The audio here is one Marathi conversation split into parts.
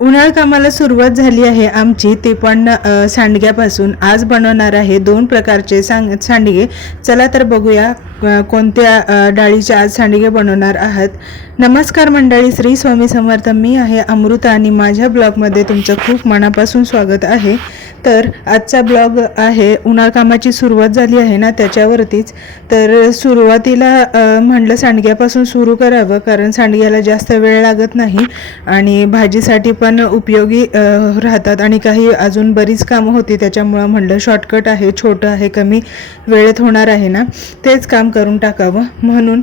उन्हाळ कामाला सुरुवात झाली आहे आमची. ते पण सांडग्यापासून. आज बनवणार आहे दोन प्रकारचे सांग सांडगे. चला तर बघूया कोणत्या डाळीचे आज सांडगे बनवणार आहात. नमस्कार मंडळी श्री स्वामी समर्थ. मी आहे अमृता आणि माझ्या ब्लॉगमध्ये तुमचं खूप मनापासून स्वागत आहे. तर आजचा ब्लॉग आहे उन्हाळ कामाची सुरुवात झाली आहे ना त्याच्यावरतीच. तर सुरुवातीला म्हणलं सांडग्यापासून सुरू करावं कारण सांडग्याला जास्त वेळ लागत नाही आणि भाजीसाठी पण उपयोगी राहतात आणि काही अजून बरीच कामं होती त्याच्यामुळं म्हणलं शॉर्टकट आहे छोटं आहे कमी वेळेत होणार आहे ना तेच काम करून टाकावं. म्हणून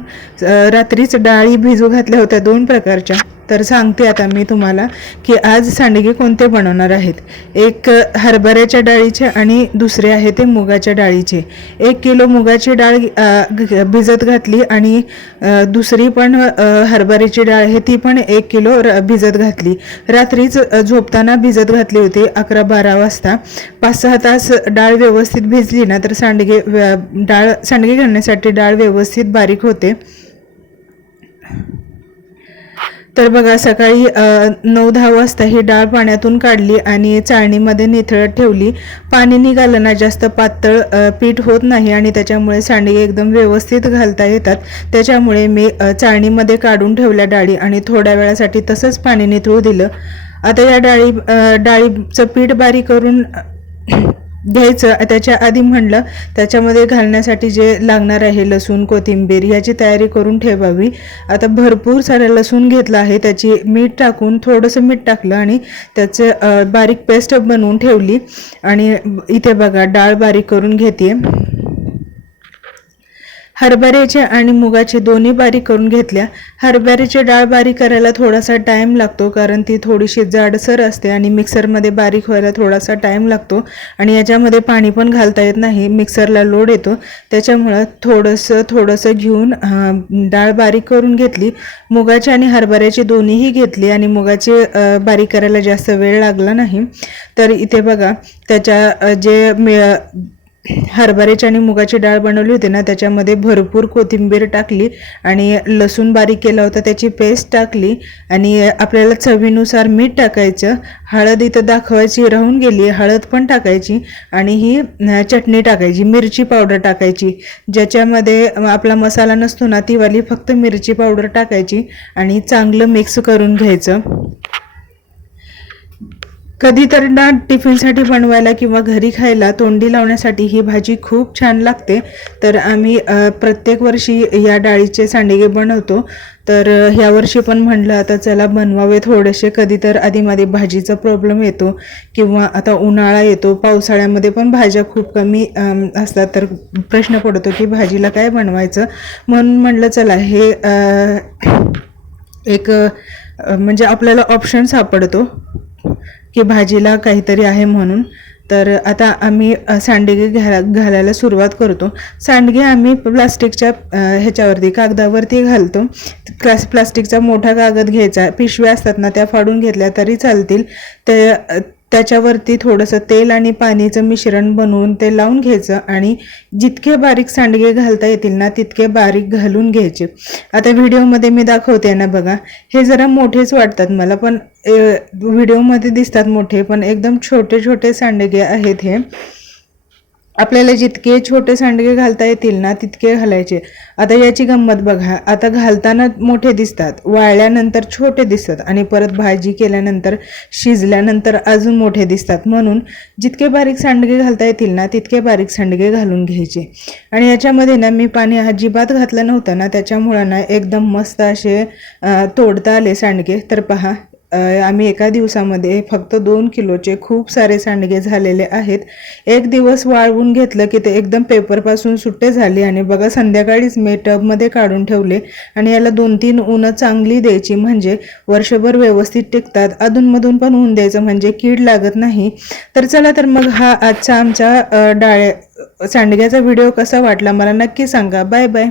रात्रीच डाळी भिजू घातल्या होत्या दोन प्रकारच्या. तर सांगते आता मी तुम्हाला की आज सांडगे कोणते बनवणार आहेत. एक हरभऱ्याच्या डाळीचे आणि दुसरे आहे ते मुगाच्या डाळीचे. एक किलो मुगाची डाळ भिजत घातली आणि दुसरी पण हरभऱ्याची डाळ आहे ती पण एक किलो र भिजत घातली. रात्रीच झोपताना भिजत घातली होती अकरा बारा वाजता. पाच सहा तास डाळ व्यवस्थित भिजली ना तर सांडगे डाळ सांडगे घालण्यासाठी डाळ व्यवस्थित बारीक होते. तर बघा सकाळी नऊ दहा वाजता ही डाळ पाण्यातून काढली आणि चाळणीमध्ये निथळत ठेवली. पाणी निघालं ना जास्त पातळ पीठ होत नाही आणि त्याच्यामुळे सांडगे एकदम व्यवस्थित घालता येतात. त्याच्यामुळे मी चाळणीमध्ये काढून ठेवल्या डाळी आणि थोड्या वेळासाठी तसंच पाणी निथळू दिलं. आता या डाळी डाळीचं पीठ बारीक करून घ्यायचं त्याच्या आधी म्हणलं त्याच्यामध्ये घालण्यासाठी जे लागणार आहे लसूण कोथिंबीर याची तयारी करून ठेवावी. आता भरपूर सारं लसूण घेतलं आहे त्याची मीठ टाकून थोडंसं मीठ टाकलं आणि त्याचं बारीक पेस्ट बनवून ठेवली. आणि इथे बघा डाळ बारीक करून घेते हरभऱ्याचे आणि मुगाचे दोन्ही बारीक करून घेतल्या. हरभऱ्याची डाळ बारीक करायला थोडासा टाईम लागतो कारण ती थोडीशी जाडसर असते आणि मिक्सरमध्ये बारीक व्हायला थोडासा टाईम लागतो. आणि याच्यामध्ये पाणी पण घालता येत नाही मिक्सरला लोड येतो. त्याच्यामुळं थोडंसं थोडंसं घेऊन डाळ बारीक करून घेतली. मुगाची आणि हरभऱ्याची दोन्हीही घेतली आणि मुगाची बारीक करायला जास्त वेळ लागला नाही. तर इथे बघा त्याच्या जे हरभऱ्याची आणि मुगाची डाळ बनवली होती ना त्याच्यामध्ये भरपूर कोथिंबीर टाकली आणि लसूण बारीक केला होता त्याची पेस्ट टाकली आणि आपल्याला चवीनुसार मीठ टाकायचं हळद इथं दाखवायची राहून गेली हळद पण टाकायची आणि ही चटणी टाकायची मिरची पावडर टाकायची ज्याच्यामध्ये आपला मसाला नसतो ना ती वाली फक्त मिरची पावडर टाकायची आणि चांगलं मिक्स करून घ्यायचं. कधी तर ना टिफिनसाठी बनवायला किंवा घरी खायला तोंडी लावण्यासाठी ही भाजी खूप छान लागते. तर आम्ही प्रत्येक वर्षी या डाळीचे सांडगे बनवतो. तर ह्या वर्षी पण म्हणलं आता चला बनवावे थोडेसे. कधी तर आधीमध्ये भाजीचा प्रॉब्लेम येतो किंवा आता उन्हाळा येतो पावसाळ्यामध्ये पण भाज्या खूप कमी असतात. तर प्रश्न पडतो की भाजीला काय बनवायचं? म्हणून म्हणलं चला हे एक म्हणजे आपल्याला ऑप्शन सापडतो. की भाजीला काहीतरी आहे म्हणून. तर आता आम्ही अ, सांडगे घाला घालायला सुरुवात करतो. सांडगे आम्ही प्लास्टिकच्या ह्याच्यावरती कागदावरती घालतो. क्लास प्लास्टिकचा मोठा कागद घ्यायचा. पिशव्या असतात ना त्या फाडून घेतल्या तरी चालतील. ते त्याच्यावरती थोडंसं तेल आणि पाणीचं मिश्रण बनवून ते लावून घ्यायचं आणि जितके बारीक सांडगे घालता येतील ना तितके बारीक घालून घ्यायचे. आता व्हिडिओमध्ये मी दाखवते ना बघा हे जरा मोठेच वाटतात मला पण व्हिडिओमध्ये दिसतात मोठे पण एकदम छोटे छोटे सांडगे आहेत हे. आपल्याला जितके छोटे सांडगे घालता येतील ना तितके घालायचे. आता याची गंमत बघा. आता घालताना मोठे दिसतात वाळल्यानंतर छोटे दिसतात आणि परत भाजी केल्यानंतर शिजल्यानंतर अजून मोठे दिसतात. म्हणून जितके बारीक सांडगे घालता येतील ना तितके बारीक सांडगे घालून घ्यायचे. आणि याच्यामध्ये ना मी पाणी अजिबात घातलं नव्हतं ना त्याच्यामुळं ना एकदम मस्त असे तोडता आले सांडगे. तर पहा आम्ही एका दिवसामध्ये फक्त दोन किलोचे खूप सारे सांडगे झालेले आहेत. एक दिवस वाळवून घेतलं की ते एकदम पेपरपासून सुट्टे झाले आणि बघा संध्याकाळीच मी टबमध्ये काढून ठेवले आणि याला दोन तीन ऊनं चांगली द्यायची म्हणजे वर्षभर व्यवस्थित टिकतात. अधूनमधून पण ऊन द्यायचं म्हणजे कीड लागत नाही. तर चला तर मग हा आजचा आमचा डाळ सांडग्याचा व्हिडिओ कसा वाटला मला नक्की सांगा. Bye bye.